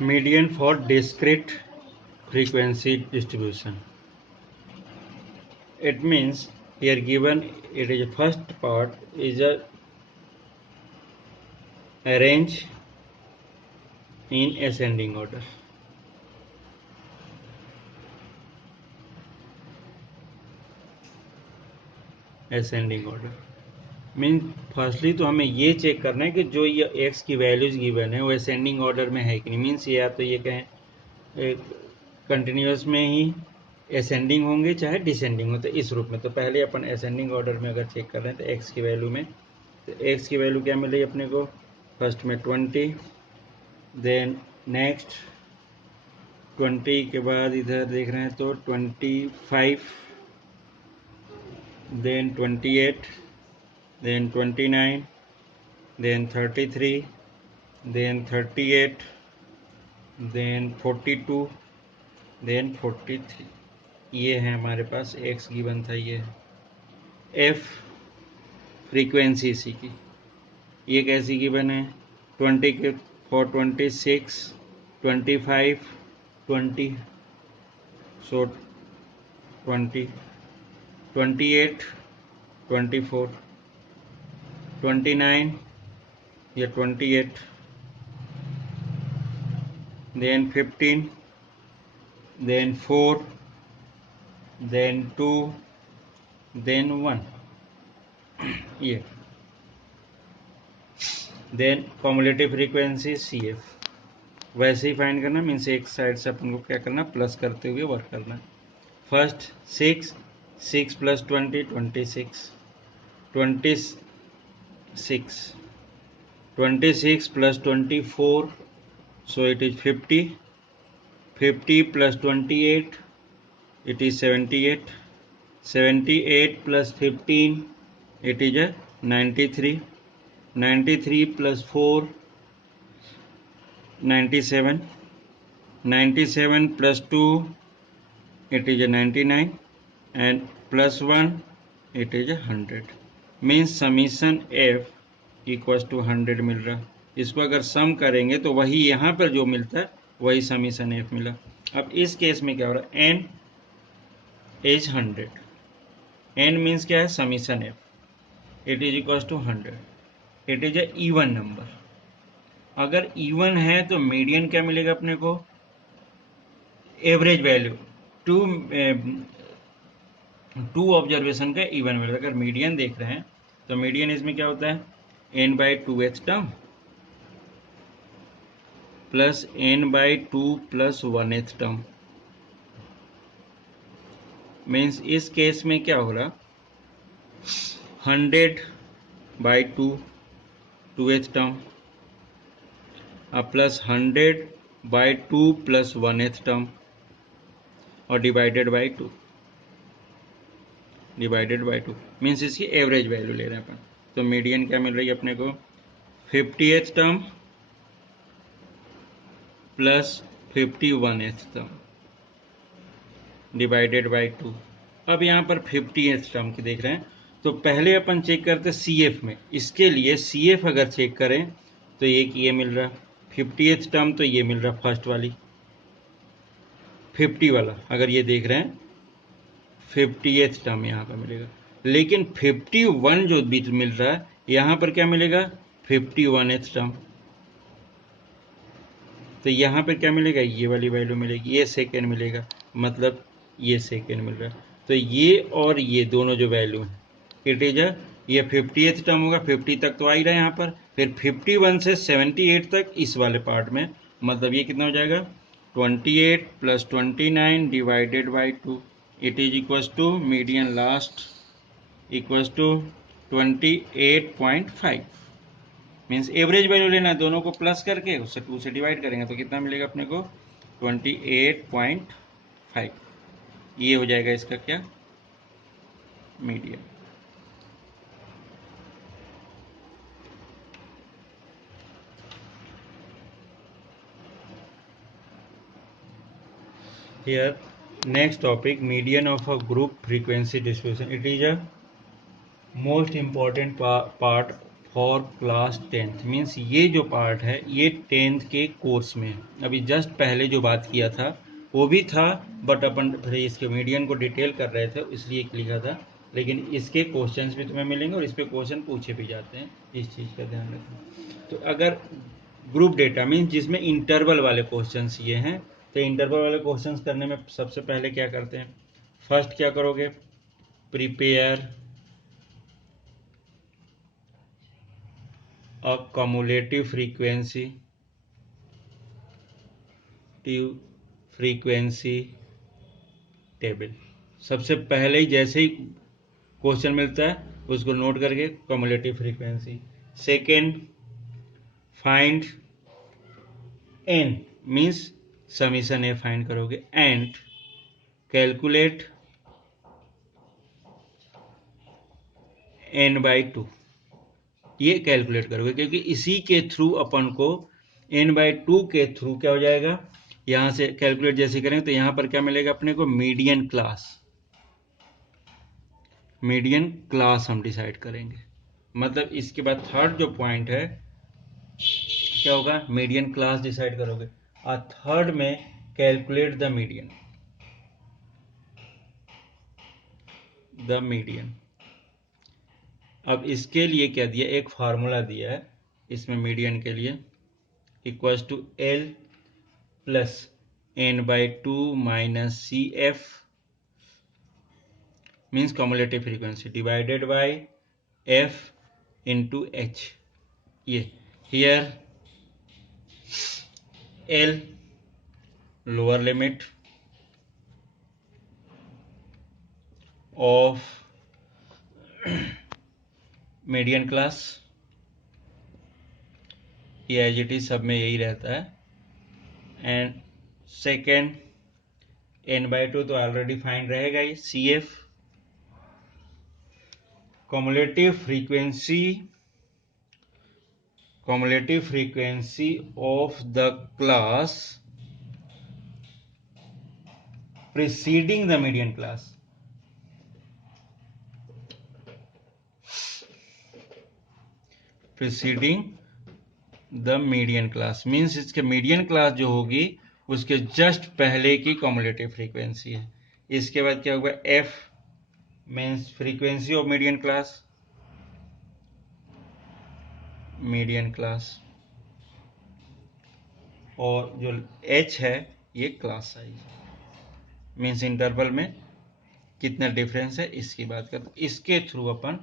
Median for discrete frequency distribution. It means here given it is first part is a arrange in ascending order. Ascending order mean firstly तो हमें ये check करना है कि जो ये एक्स की वैल्यूज गिवन है वो असेंडिंग ऑर्डर में है कि नहीं. मीन्स या तो ये कहें कंटिन्यूस में ही असेंडिंग होंगे चाहे डिसेंडिंग हो, तो इस रूप में. तो पहले अपन असेंडिंग ऑर्डर में अगर चेक कर रहे हैं तो एक्स की वैल्यू में, तो एक्स की वैल्यू क्या मिल रही है अपने को, फर्स्ट में 20, देन नेक्स्ट 20 के बाद इधर देख रहे हैं तो 25, then 28, then 29, then 33, then 38, then 42, then 43. ये है हमारे पास x गिवन था. ये f फ्रीक्वेंसी इसी की, ये कैसी गिवन है 20 के फॉर 26, 25, 20, सो 20, 28, 24, 29 या 28, then 15, then 4, then 2, then 1. ये then cumulative frequency CF वैसे ही फाइंड करना. मीन्स एक साइड से अपन को क्या करना, प्लस करते हुए वर्क करना. First 6 plus 20, 26, 26 plus 24, so it is 50, 50 plus 28, it is 78, 78 plus 15, it is a 93, 93 plus 4, 97, 97 plus 2, it is a 99, and plus 1, it is a 100. Means summation F equal to 100 मिल रहा. इसको अगर सम करेंगे तो वही यहाँ पर जो मिलता है वही समीशन एफ मिला. अब इस केस में क्या हो रहा है, एन इज 100. एन मीन्स क्या है, summation F, it is equal to 100. It is a even number. अगर इवन है तो मीडियन क्या मिलेगा अपने को, एवरेज वैल्यू टू ऑब्जर्वेशन का इवन वैल्यू. अगर मीडियन देख रहे हैं तो मीडियन इसमें क्या होता है, n/2th term plus n/2 plus 1th term. Means इस केस में क्या हो रहा, 100/2 2th term plus 100/2 plus 1th term और डिवाइडेड बाई 2 मीन्स इसकी एवरेज वैल्यू ले रहे हैं अपन. तो मीडियन क्या मिल रही है अपने को, 50th term plus 51th term divided by 2. अब यहाँ पर 50th टर्म की देख रहे हैं तो पहले अपन चेक करते CF में. इसके लिए CF अगर चेक करें तो ये मिल रहा 50th टर्म, तो ये मिल रहा फर्स्ट वाली 50 वाला. अगर ये देख रहे हैं 50th टर्म यहाँ पर मिलेगा, लेकिन 51 जो बीच मिल रहा है यहाँ पर क्या मिलेगा, 51th टर्म. तो यहाँ पर क्या मिलेगा, ये वाली वैल्यू मिलेगी, ये सेकेंड मिलेगा, मतलब ये सेकेंड मिल रहा है. तो ये और ये दोनों जो वैल्यू है, इट इज ये 50th टर्म होगा, 50 तक तो आ ही रहा है यहाँ पर, फिर 51 से 78 तक इस वाले पार्ट में, मतलब ये कितना हो जाएगा 28 plus 29 divided by 2. It is equals to median last equals to 28.5. Means average value लेना है, दोनों को प्लस करके उससे 2 से डिवाइड करेंगे तो कितना मिलेगा अपने को 28.5. ये हो जाएगा इसका क्या, median. Here next topic, median of a group frequency distribution. It is a most important part for class 10th means ये जो पार्ट है ये 10th के कोर्स में है। अभी जस्ट पहले जो बात किया था वो भी था, बट अपन फिर इसके मीडियन को डिटेल कर रहे थे इसलिए लिखा था, लेकिन इसके क्वेश्चंस भी तुम्हें मिलेंगे और इस पे क्वेश्चन पूछे भी जाते हैं, इस चीज़ का ध्यान रखना। तो अगर ग्रुप डेटा मीन्स जिसमें इंटरवल वाले क्वेश्चंस ये हैं, तो इंटरवल वाले क्वेश्चंस करने में सबसे पहले क्या करते हैं, फर्स्ट क्या करोगे, prepare a cumulative frequency table. सबसे पहले ही जैसे ही क्वेश्चन मिलता है उसको नोट करके cumulative frequency. Second, find N means summation A find करोगे, एंड कैलकुलेट n/2 ये कैलकुलेट करोगे, क्योंकि इसी के थ्रू अपन को n/2 के थ्रू क्या हो जाएगा, यहां से कैलकुलेट जैसे करेंगे तो यहां पर क्या मिलेगा अपने को, मीडियन क्लास हम डिसाइड करेंगे। मतलब इसके बाद थर्ड जो पॉइंट है क्या होगा, मीडियन क्लास डिसाइड करोगे, और थर्ड में कैलकुलेट द मीडियन। अब इसके लिए क्या दिया, एक फार्मूला दिया है इसमें मीडियन के लिए, equals to L plus n/2 minus CF means cumulative frequency divided by F into H। ये here L lower limit of median class, ये एज इट इज सब में यही रहता है, एंड सेकेंड n/2 तो ऑलरेडी फाइंड रहेगा ये, CF cumulative frequency of the class preceding the median class। preceding the median class means इसके मीडियन क्लास जो होगी उसके जस्ट पहले की कम्युलेटिव फ्रीक्वेंसी है। इसके बाद क्या होगा, F means frequency of median class, और जो H है ये क्लास साइज मीन्स इंटरवल में कितना डिफरेंस है इसकी बात करते, इसके थ्रू अपन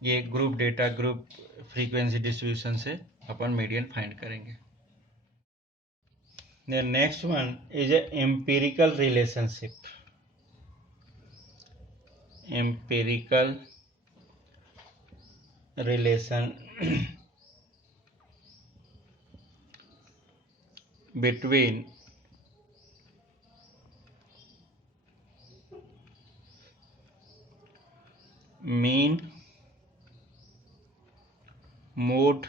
ये group data group frequency distribution से अपन मीडियन फाइंड करेंगे। The next one is a empirical relationship between mean, mode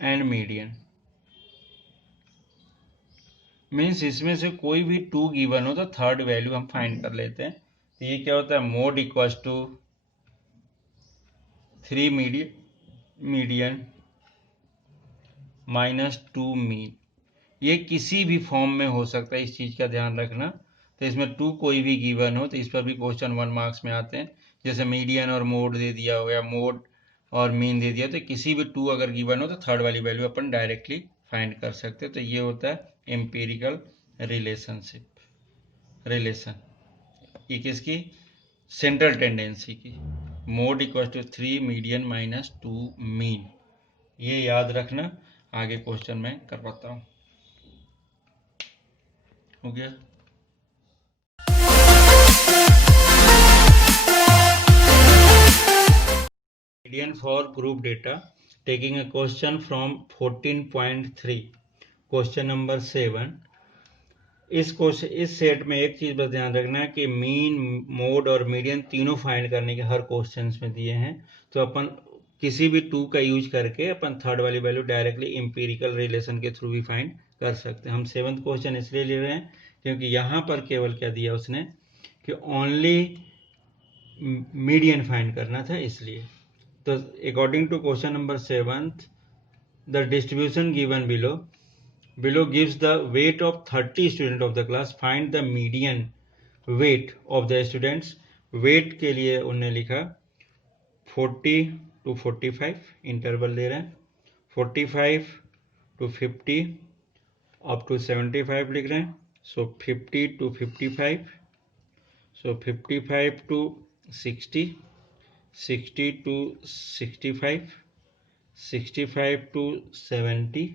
and median। Means इसमें से कोई भी 2 गिवन हो तो थर्ड वैल्यू हम फाइंड कर लेते हैं। तो ये क्या होता है, mode equals to 3 median minus 2 mean. ये किसी भी फॉर्म में हो सकता है, इस चीज का ध्यान रखना। तो इसमें 2 कोई भी गिवन हो तो इस पर भी क्वेश्चन 1 मार्क्स में आते हैं, जैसे मीडियन और मोड दे दिया हो या मोड और मीन दे दिया, तो किसी भी 2 अगर गिवन हो तो थर्ड वाली वैल्यू अपन डायरेक्टली फाइंड कर सकते हैं। तो ये होता है एम्पिरिकल रिलेशन, ये किसकी, सेंट्रल टेंडेंसी की। Mode equal to 3 median minus 2 mean, ये याद रखना, आगे क्वेश्चन में करवाता हूँ। हो गया। Median for group data, taking a question from 14.3 question number 7। इस सेट में एक चीज बस ध्यान रखना है कि मीन, मोड और मीडियन तीनों फाइंड करने के हर क्वेश्चन में दिए हैं। तो अपन किसी भी 2 का यूज करके अपन थर्ड वाली वैल्यू डायरेक्टली इंपीरिकल रिलेशन के थ्रू भी फाइंड कर सकते हैं। हम 7th क्वेश्चन इसलिए ले रहे हैं क्योंकि यहाँ पर केवल क्या दिया उसने कि ओनली मीडियन फाइंड करना था, इसलिए तो according to question number 7, the distribution given below gives the weight of 30 student of the class. Find the median weight of the students. weight के लिए उन्होंने लिखा 40 to 45, इंटरवल दे रहे हैं 45 to 50 अप टू 75 लिख रहे हैं. सो 50 to 55, so 55 to 60, 60 to 65, 65 to 70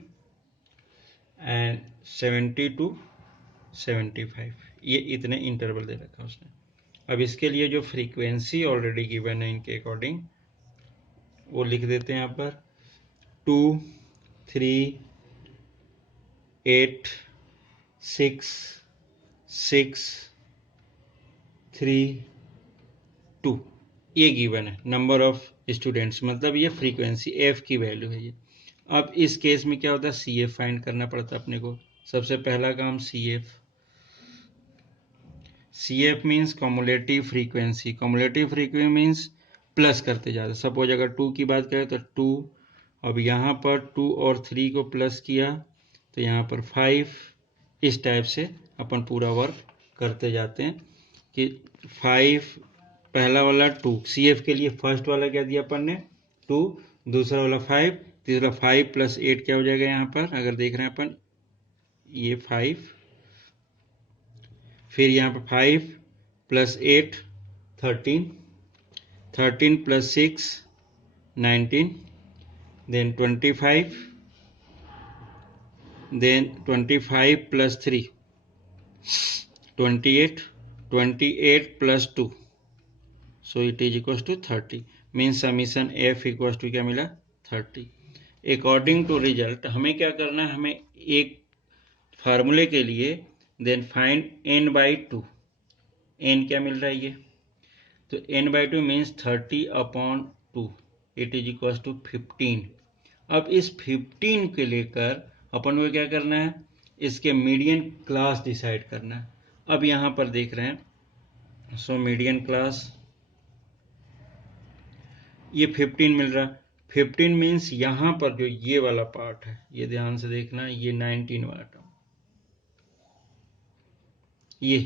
and 70 to 75. ये इतने इंटरवल दे रखा है उसने. अब इसके लिए जो फ्रीक्वेंसी ऑलरेडी गिवन है इनके अकॉर्डिंग वो लिख देते हैं यहाँ पर 2, 3, 8, 6, 6, 3, 2. ये गिवन है नंबर ऑफ स्टूडेंट्स, मतलब ये फ्रीक्वेंसी एफ की वैल्यू है ये. अब इस केस में क्या होता है, सी एफ फाइंड करना पड़ता है अपने को. सबसे पहला काम C F means cumulative frequency. Cumulative frequency means plus करते जाते. सपोज अगर 2 की बात करें तो 2, अब यहाँ पर 2 और 3 को प्लस किया तो यहाँ पर 5. इस टाइप से अपन पूरा वर्क करते जाते हैं कि 5 पहला वाला 2 सी एफ के लिए फर्स्ट वाला क्या दिया अपन ने 2, दूसरा वाला 5, तीसरा 5 + 8 क्या हो जाएगा यहाँ पर अगर देख रहे हैं अपन ये 5, फिर यहाँ पर 5 + 8 13, 13 + 6 19, then 25, then 25 + 3 28, 28 + 2, so it is equals to 30. Means summation F equals to क्या मिला 30. अकॉर्डिंग टू रिजल्ट हमें क्या करना है, हमें एक फार्मूले के लिए देन फाइंड n/2. n क्या मिल रहा है ये, तो n/2 means 30/2, it is equals to 15. अब इस 15 के लेकर अपन को क्या करना है, इसके मीडियन क्लास डिसाइड करना है. अब यहाँ पर देख रहे हैं सो मीडियन क्लास ये 15 मिल रहा. 15 मीन्स यहाँ पर जो ये वाला पार्ट है ये ध्यान से देखना, ये 19 वाला टर्म, ये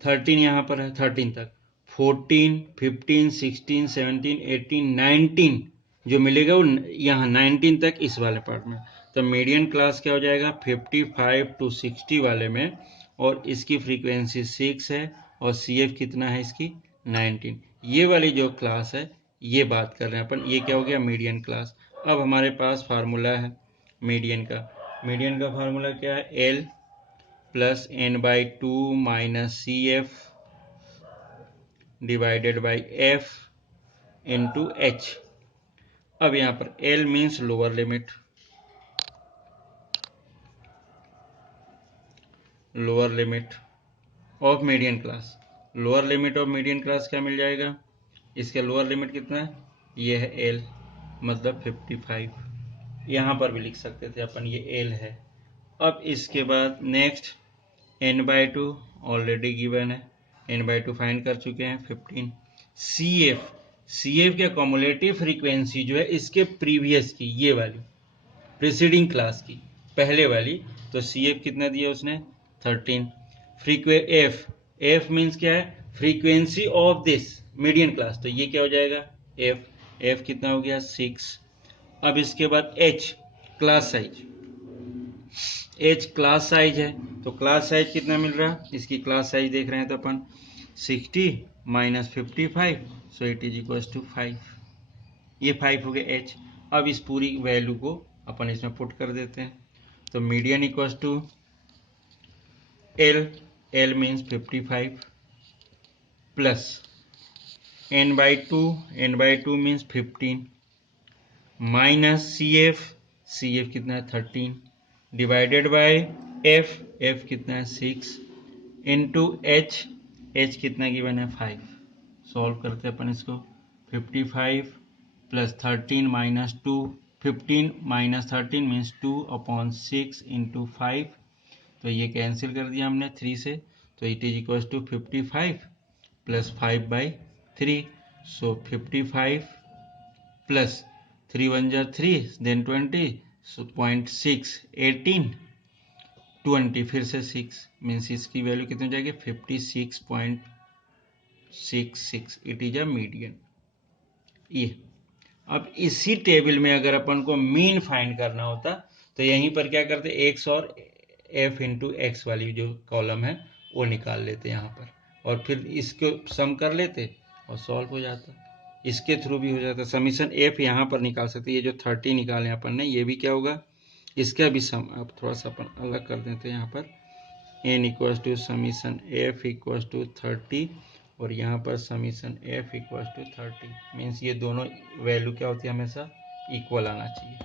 13 यहाँ पर है 13 तक, 14, 15, 16, 17, 18, 19 जो मिलेगा वो यहाँ 19 तक इस वाले पार्ट में. तो मीडियन क्लास क्या हो जाएगा 55 to 60 वाले में, और इसकी फ्रीक्वेंसी 6 है और सी एफ कितना है इसकी 19. ये वाली जो क्लास है ये बात कर रहे हैं अपन, ये क्या हो गया मीडियन क्लास. अब हमारे पास फार्मूला है मीडियन का. मीडियन का फार्मूला क्या है, L plus n/2 minus C F divided by F into H. अब यहाँ पर L means lower limit, lower limit of median class. Lower limit of median class क्या मिल जाएगा, इसका लोअर लिमिट कितना है, ये है L मतलब 55. यहाँ पर भी लिख सकते थे अपन ये L है. अब इसके बाद नेक्स्ट n/2 ऑलरेडी गिवन है, n/2 फाइंड कर चुके हैं 15. सी एफ क्या कॉमुलेटिव फ्रीक्वेंसी जो है इसके प्रीवियस की, ये वाली प्रीसीडिंग क्लास की पहले वाली, तो सी एफ कितना दिया उसने 13. एफ मीन्स क्या है, frequency of this median class, तो ये क्या हो जाएगा एफ कितना हो गया 6. अब इसके बाद H class size, H class size है, तो क्लास साइज कितना मिल रहा है, इसकी क्लास साइज देख रहे हैं तो अपन 60 minus 55, so it is equal to 5. ये 5 हो गया एच. अब इस पूरी वैल्यू को अपन इसमें पुट कर देते हैं, तो median equal to L means 55 plus n/2 means 15 minus C F कितना है 13 डिवाइडेड बाय एफ कितना है 6 इंटू एच कितना गिवन है 5. सॉल्व करते हैं अपन इसको, 55 plus 13 minus 2, 15 minus 13 means 2/6 into 5, तो ये कैंसिल कर दिया हमने 3 से, तो it is equal to 55 plus 5/3, so 55 plus 3 1 जा 3 देन 20 0.6 18 20 फिर से 6 मीन्स इसकी वैल्यू कितनी हो जाएगी 56.66 इट इज अ मीडियन। ये अब इसी टेबल में अगर अपन को मीन फाइंड करना होता तो यहीं पर क्या करते एक्स और एफ इंटू एक्स वाली जो कॉलम है वो निकाल लेते यहाँ पर और फिर इसको सम कर लेते और सॉल्व हो जाता। इसके थ्रू भी हो जाता। समीशन एफ यहाँ पर निकाल सकते। ये जो 30 निकाले अपन ने ये भी क्या होगा इसका भी सम। अब थोड़ा सा अपन अलग कर देते हैं यहाँ पर N equals to summation F equals to 30 और यहाँ पर summation F equals to 30 means ये दोनों वैल्यू क्या होती है हमेशा इक्वल आना चाहिए।